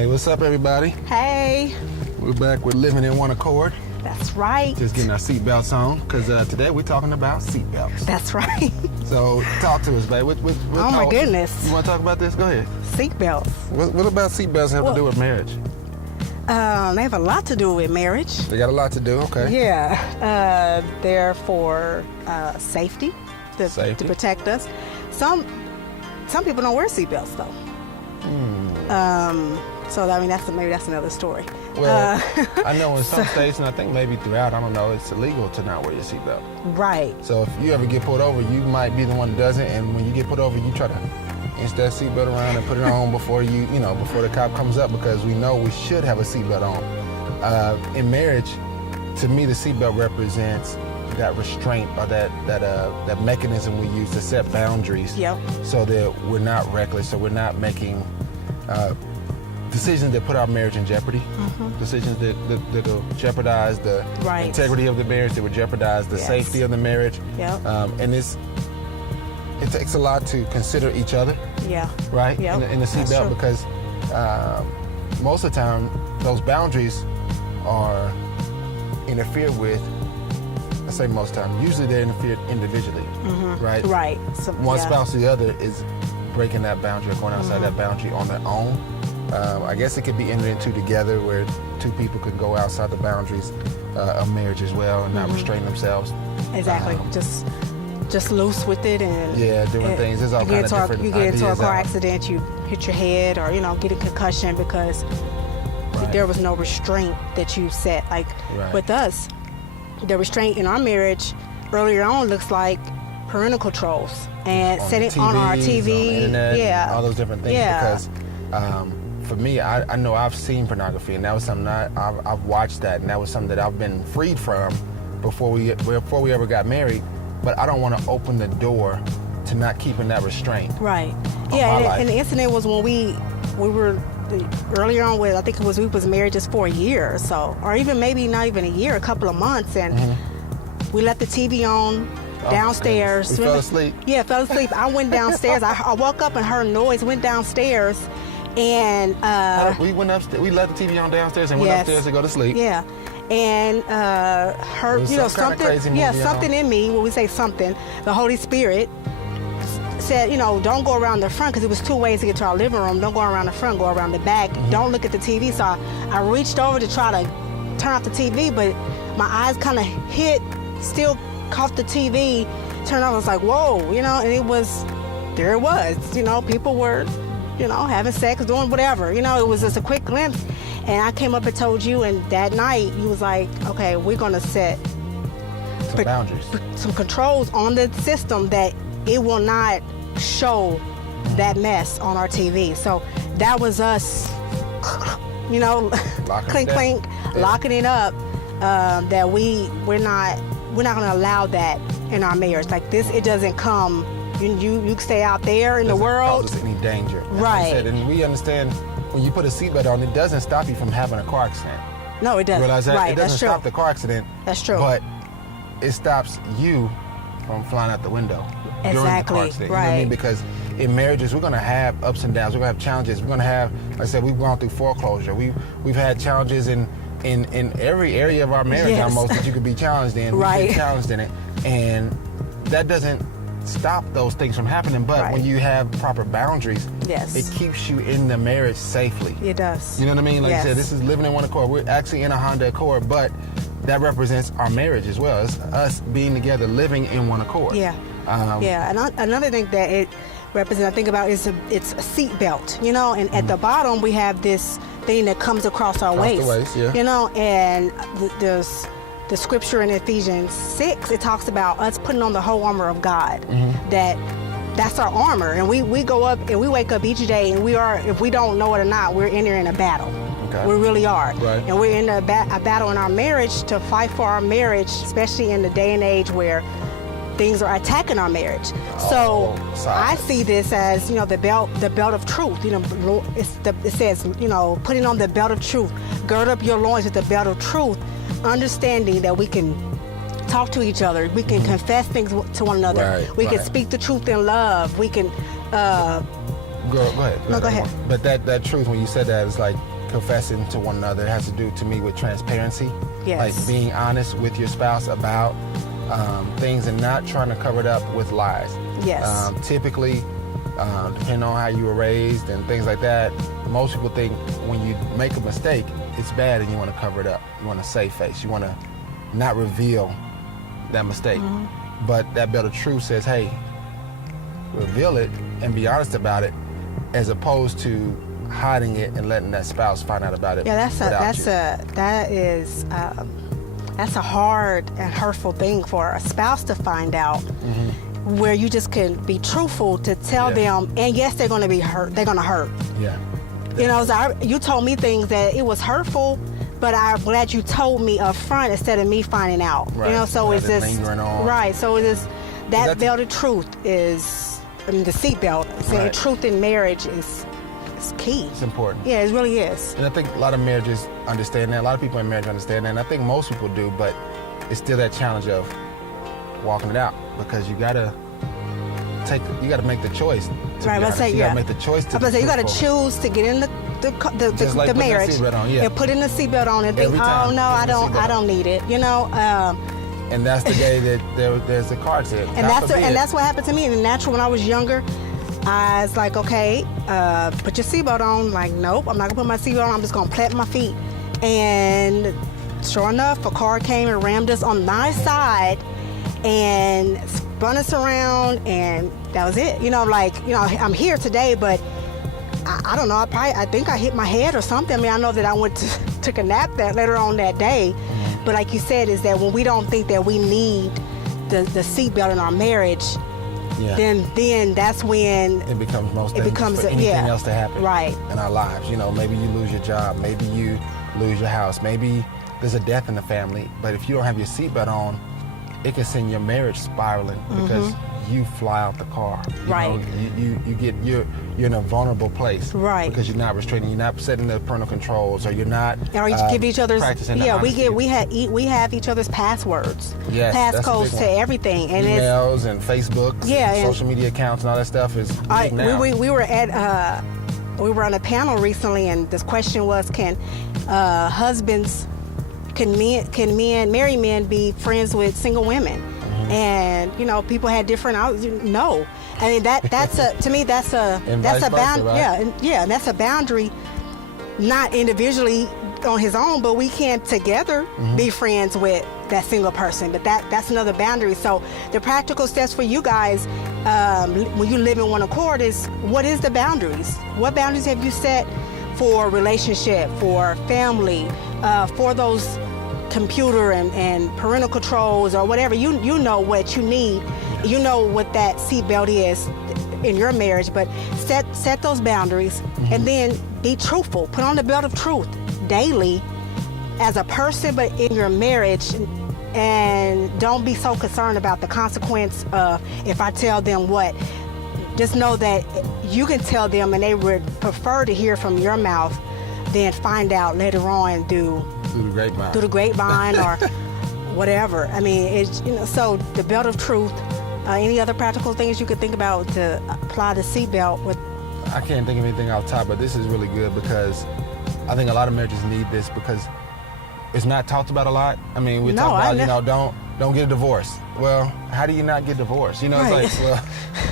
Hey, what's up, everybody? Hey. We're back with Living in One Accord. That's right. Just getting our seatbelts on, because today we're talking about seatbelts. That's right. So, talk to us, babe. Oh, my goodness. You want to talk about this? Go ahead. Seatbelts. What about seatbelts have to do with marriage? They have a lot to do with marriage. They got a lot to do, okay. Yeah. They're for safety, to protect us. Some people don't wear seatbelts, though. So, I mean, maybe that's another story. Well, I know in some states, and I think maybe throughout, I don't know, it's illegal to not wear your seatbelt. Right. So if you ever get pulled over, you might be the one that doesn't, and when you get pulled over, you try to inch that seatbelt around and put it on before before the cop comes up, because we know we should have a seatbelt on. In marriage, to me, the seatbelt represents that restraint, or that mechanism we use to set boundaries. Yep. So that we're not reckless, so we're not making decisions that put our marriage in jeopardy, decisions that will jeopardize the integrity of the marriage, that would jeopardize the safety of the marriage. Yep. And it takes a lot to consider each other. Yeah. Right? Yep. In the seatbelt, because most of the time those boundaries are interfered with. I say most of the time. Usually they're interfered individually. Right? Right. So, one spouse or the other is breaking that boundary or going outside that boundary on their own. I guess it could be entered into together, where two people could go outside the boundaries of marriage as well and not restrain themselves. Exactly. Just loose with it, and doing things. There's all kinds of different You get into a car accident, you hit your head, or get a concussion because there was no restraint that you set. Like with us, the restraint in our marriage earlier on looks like parental controls and setting on our TV, on the internet, all those different things. Because for me, I know I've seen pornography, and that was something I've watched that, and that was something that I've been freed from before we ever got married. But I don't want to open the door to not keeping that restraint. Right. And the incident was when we were earlier on with, I think we was married just for a year or so, or even maybe not even a year, a couple of months, and we left the TV on downstairs. We fell asleep. Yeah, fell asleep. I went downstairs. I woke up and heard noise, went downstairs, and we went upstairs. We left the TV on downstairs and went upstairs to go to sleep. Yeah. And heard something, something in me. When we say something, the Holy Spirit said, don't go around the front, because it was two ways to get to our living room. Don't go around the front, go around the back. Don't look at the TV. So I reached over to try to turn off the TV, but my eyes kind of still caught the TV. Turned off. I was like, whoa, and there it was. People were, having sex, doing whatever. It was just a quick glimpse. And I came up and told you, and that night you was like, okay, we're going to set some boundaries, some controls on the system that it will not show that mess on our TV. So that was us, clink, locking it up, that we're not going to allow that in our marriage. Like this, it doesn't come, you stay out there in the world. It doesn't cause us any danger. Right. And we understand, when you put a seatbelt on, it doesn't stop you from having a car accident. No, it doesn't. You realize that? Right, it doesn't that's true. stop the car accident. That's true. But it stops you from flying out the window during the car accident. Right. You know what I mean? Because in marriages, we're going to have ups and downs. We're going to have challenges. We're going to have, like I said, we've gone through foreclosure. We've had challenges in every area of our marriage almost that you could be challenged in. Right. We get challenged in it. And that doesn't stop those things from happening, but when you have proper boundaries, it keeps you in the marriage safely. It does. You know what I mean? Like I said, this is living in one accord. We're actually in a Honda Accord, but that represents our marriage as well. It's us being together, living in one accord. Yeah. And another thing that it represents, I think about, is it's a seat belt, and at the bottom we have this thing that comes across our waist. The waist, and there's the scripture in Ephesians 6, it talks about us putting on the whole armor of God. That's our armor, and we go up and we wake up each day, and if we don't know it or not, we're entering a battle. Okay. We really are. Right. And we're in a battle in our marriage to fight for our marriage, especially in the day and age where things are attacking our marriage. So I see this as, the belt of truth. It says, putting on the belt of truth. Gird up your loins with the belt of truth, understanding that we can talk to each other. We can confess things to one another. We can speak the truth in love. We can Go ahead. No, go ahead. But that truth, when you said that, is like confessing to one another. It has to do, to me, with transparency. Yes. Like being honest with your spouse about things and not trying to cover it up with lies. Yes. Typically, depending on how you were raised and things like that, most people think when you make a mistake, it's bad and you want to cover it up. You want to save face. You want to not reveal that mistake. Mm-hmm. But that belt of truth says, hey, reveal it and be honest about it, as opposed to hiding it and letting that spouse find out about it. Yeah, that's a hard and hurtful thing for a spouse to find out. Mm-hmm. Where you just can be truthful to tell them, and yes, they're going to be hurt. They're going to hurt. Yeah. You know, so you told me things that it was hurtful, but I'm glad you told me up front instead of me finding out. Right. You know, so it's just lingering on. Right. So it is that belt of truth is, I mean, the seatbelt. Saying truth in marriage is key. It's important. Yeah, it really is. And I think a lot of marriages understand that. A lot of people in marriage understand that. And I think most people do, but it's still that challenge of walking it out, because you gotta make the choice. Right, let's say, you gotta make the choice to. You gotta choose to get in the marriage. And putting the seatbelt on and think, oh no, I don't need it. You know. And that's the day that there's a car accident. And that's what happened to me. And natural, when I was younger, I was like, okay, put your seatbelt on. Like, nope, I'm not gonna put my seatbelt on. I'm just gonna plant my feet. And sure enough, a car came and rammed us on my side and spun us around, and that was it. You know, like, you know, I'm here today, but I don't know. I think I hit my head or something. I mean, I know that I took a nap later on that day. Mm-hmm. But like you said, is that when we don't think that we need the seatbelt in our marriage, then that's when it becomes most dangerous for anything else to happen in our lives. You know, maybe you lose your job, maybe you lose your house, maybe there's a death in the family. But if you don't have your seatbelt on, it can send your marriage spiraling because you fly out the car. You're in a vulnerable place. Right. Because you're not restraining, you're not setting the parental controls, or you're not give each other's practicing we have each other's passwords. Yes, passcodes to everything. And emails and Facebook, and social media accounts and all that stuff is big now. We were on a panel recently, and this question was, can married men be friends with single women? Mm-hmm. And you know, people had different. No, I mean that's a boundary. Right? And that's a boundary, not individually on his own, but we can together be friends with that single person. But that's another boundary. So the practical steps for you guys when you live in one accord is, what is the boundaries? What boundaries have you set for relationship, for family, for those computer and parental controls or whatever? You know what you need. You know what that seatbelt is in your marriage, but set those boundaries and then be truthful. Put on the belt of truth daily as a person, but in your marriage, and don't be so concerned about the consequence of if I tell them what. Just know that you can tell them, and they would prefer to hear from your mouth than find out later on through the grapevine or whatever. I mean, it's, you know, so the belt of truth. Any other practical things you could think about to apply the seatbelt with? I can't think of anything off top, but this is really good because I think a lot of marriages need this because it's not talked about a lot. I mean, we talk about, you know, don't get a divorce. Well, how do you not get divorced? You know, it's like, well,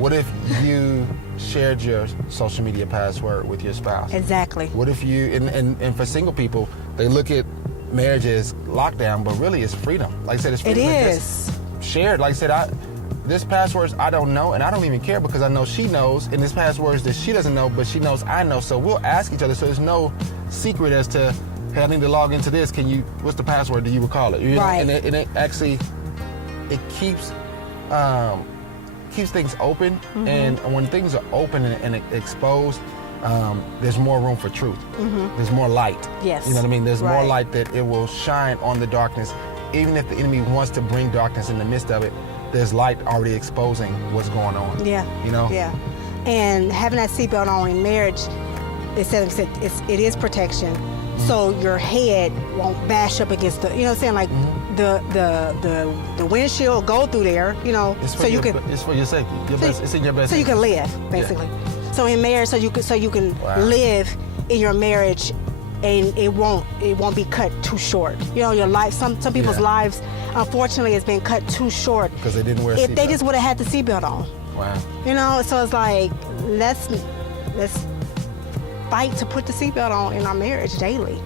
what if you shared your social media password with your spouse? Exactly. What if you, and for single people, they look at marriage as lockdown, but really it's freedom. Like I said, it's freedom. It is. Shared. Like I said, this passwords I don't know, and I don't even care because I know she knows, and this passwords that she doesn't know, but she knows I know. So we'll ask each other. So there's no secret as to, hey, I need to log into this. What's the password? Do you recall it? You know? And it actually, it keeps things open. And when things are open and exposed, there's more room for truth. There's more light. Yes. You know what I mean? There's more light that it will shine on the darkness. Even if the enemy wants to bring darkness in the midst of it, there's light already exposing what's going on. Yeah. You know? Yeah. And having that seatbelt on in marriage, it is protection. so your head won't bash up against the, you know what I'm saying, like the windshield go through there, you know, It's for so your, you can, it's for your safety. It's in your best. so you can live, basically. So in marriage, so you can Wow. live in your marriage, and it won't be cut too short. You know, your life. Some people's lives, unfortunately, has been cut too short because they didn't wear a if they seatbelt. just would have had the seatbelt on. Wow. You know, so it's like let's fight to put the seatbelt on in our marriage daily.